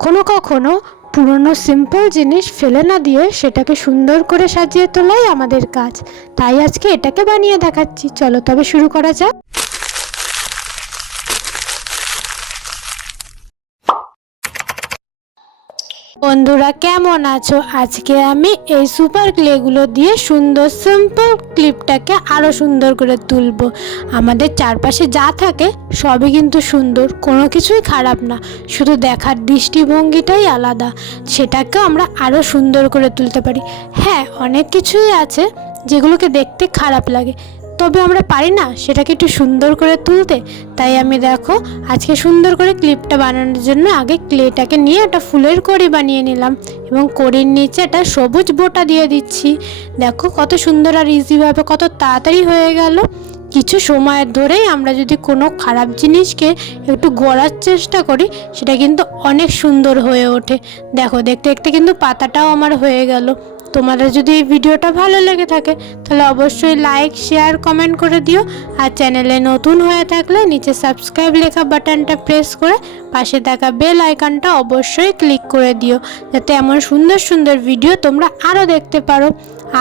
কখনো কখনো পুরনো সিম্পল জিনিস ফেলে না দিয়ে সেটাকে সুন্দর করে সাজিয়ে তোলাই আমাদের কাজ। তাই আজকে এটাকে বানিয়ে দেখাচ্ছি। চলো তবে শুরু করা যাক। বন্ধুরা কেমন আছো? আজকে আমি এই সুপার ক্লেগুলো দিয়ে সুন্দর সিম্পল ক্লিপটাকে আরও সুন্দর করে তুলবো। আমাদের চারপাশে যা থাকে সবই কিন্তু সুন্দর, কোনো কিছুই খারাপ না, শুধু দেখার দৃষ্টিভঙ্গিটাই আলাদা। সেটাকেও আমরা আরও সুন্দর করে তুলতে পারি। হ্যাঁ, অনেক কিছুই আছে যেগুলোকে দেখতে খারাপ লাগে, তবে আমরা পারি না সেটাকে একটু সুন্দর করে তুলতে। তাই আমি দেখো আজকে সুন্দর করে ক্লিপটা বানানোর জন্য আগে ক্লেটাকে নিয়ে একটা ফুলের কড়ি বানিয়ে নিলাম এবং কড়ির নিচে একটা সবুজ বোটা দিয়ে দিচ্ছি। দেখো কত সুন্দর আর ইজিভাবে কত তাড়াতাড়ি হয়ে গেল। কিছু সময় ধরেই আমরা যদি কোনো খারাপ জিনিসকে একটু গড়ার চেষ্টা করি সেটা কিন্তু অনেক সুন্দর হয়ে ওঠে। দেখো দেখতে দেখতে কিন্তু পাতাটাও আমার হয়ে গেল। তোমাদের যদি এই ভিডিওটা ভালো লেগে থাকে তাহলে অবশ্যই লাইক, শেয়ার, কমেন্ট করে দিও। আর চ্যানেলে নতুন হয়ে থাকলে নিচে সাবস্ক্রাইব লেখা বাটনটা প্রেস করে পাশে থাকা বেল আইকনটা অবশ্যই ক্লিক করে দিও, যাতে এমন সুন্দর সুন্দর ভিডিও তোমরা আরও দেখতে পারো।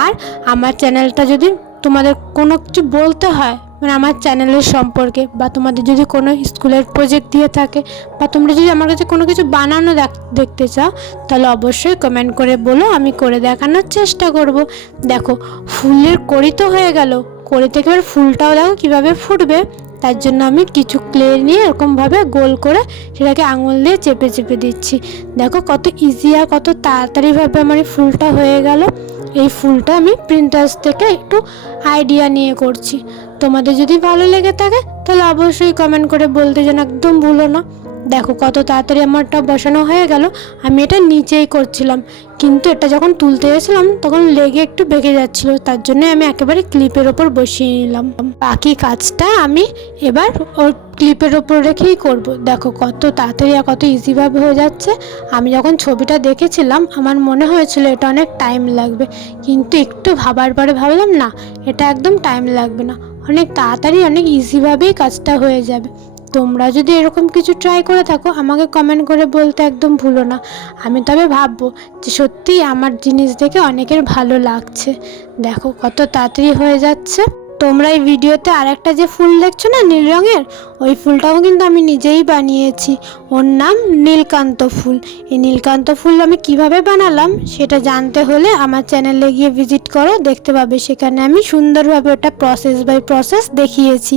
আর আমার চ্যানেলটা যদি তোমাদের কোনো কিছু বলতে হয়, মানে আমার চ্যানেলের সম্পর্কে, বা তোমাদের যদি কোনো স্কুলের প্রজেক্ট দিয়ে থাকে, বা তোমরা যদি আমার কাছে কোনো কিছু বানানো দেখতে চাও, তাহলে অবশ্যই কমেন্ট করে বলো, আমি করে দেখানোর চেষ্টা করব। দেখো ফুলের কড়ি তো হয়ে গেল, কড়ি থেকে এবার ফুলটাও দেখো কীভাবে ফুটবে। তার জন্য আমি কিছু ক্লে নিয়ে এরকমভাবে গোল করে সেটাকে আঙুল দিয়ে চেপে চেপে দিচ্ছি। দেখো কত ইজি আর কত তাড়াতাড়িভাবে আমার এই ফুলটা হয়ে গেল। এই ফুলটা আমি প্রিন্টার্স থেকে একটু আইডিয়া নিয়ে করছি। তোমাদের যদি ভালো লেগে থাকে তাহলে অবশ্যই কমেন্ট করে বলতে যেন একদম ভুলো না। দেখো কত তাড়াতাড়ি আমারটা বসানো হয়ে গেল। আমি এটা নিচেই করছিলাম, কিন্তু এটা যখন তুলতে গেছিলাম তখন লেগে একটু বেঁকে যাচ্ছিলো, তার জন্য আমি একেবারে ক্লিপের ওপর বসিয়ে নিলাম। বাকি কাজটা আমি এবার ওর ক্লিপের ওপর রেখেই করব। দেখো কত তাড়াতাড়ি আর কত ইজিভাবে হয়ে যাচ্ছে। আমি যখন ছবিটা দেখেছিলাম আমার মনে হয়েছিল এটা অনেক টাইম লাগবে, কিন্তু একটু ভাবার পরে ভাবলাম না, এটা একদম টাইম লাগবে না, অনেক তাড়াতাড়ি অনেক ইজিভাবেই কাজটা হয়ে যাবে। তোমরা যদি এরকম কিছু ট্রাই করে থাকো আমাকে কমেন্ট করে বলতে একদম ভুলো না। আমি তবে ভাববো যে সত্যিই আমার জিনিস দেখে অনেকের ভালো লাগছে। দেখো কত তাড়াতাড়ি হয়ে যাচ্ছে। তোমরা এই ভিডিওতে আরেকটা যে ফুল দেখছো না নীল রঙের, ওই ফুলটাও কিন্তু আমি নিজেই বানিয়েছি। ওর নাম নীলকান্ত ফুল। এই নীলকান্ত ফুল আমি কিভাবে বানালাম সেটা জানতে হলে আমার চ্যানেলে গিয়ে ভিজিট করো, দেখতে পাবে সেখানে আমি সুন্দরভাবে ওটা প্রসেস বাই প্রসেস দেখিয়েছি।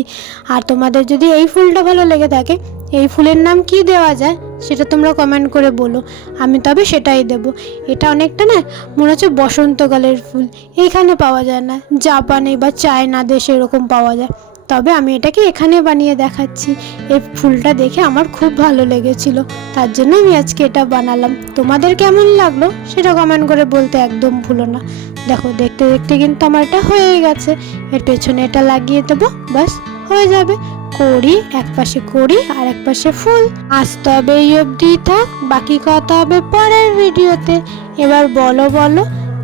আর তোমাদের যদি এই ফুলটা ভালো লেগে থাকে, এই ফুলের নাম কি দেওয়া যায় সেটা তোমরা কমেন্ট করে বলো, আমি তবে সেটাই দেব। এটা অনেকটা না মনে হচ্ছে বসন্তকালের ফুল, এইখানে পাওয়া যায় না, জাপানে বা চায়না দেশে এরকম পাওয়া যায়, তবে আমি এটাকে এখানে বানিয়ে দেখাচ্ছি। এই ফুলটা দেখে আমার খুব ভালো লেগেছিল, তার জন্য আমি আজকে এটা বানালাম। তোমাদের কেমন লাগলো সেটা কমেন্ট করে বলতে একদম ভুলো না। দেখো দেখতে দেখতে কিন্তু আমার এটা হয়ে গেছে। এর পেছনে এটা লাগিয়ে দেবো, ব্যাস হয়ে যাবে। কড়ি এক পাশে, কড়ি আর এক পাশে ফুল। আজ তবে এই অবধি থাক, বাকি কথা হবে পরের ভিডিওতে। এবার বলো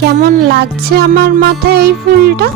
কেমন লাগছে আমার মাথায় এই ফুলটা।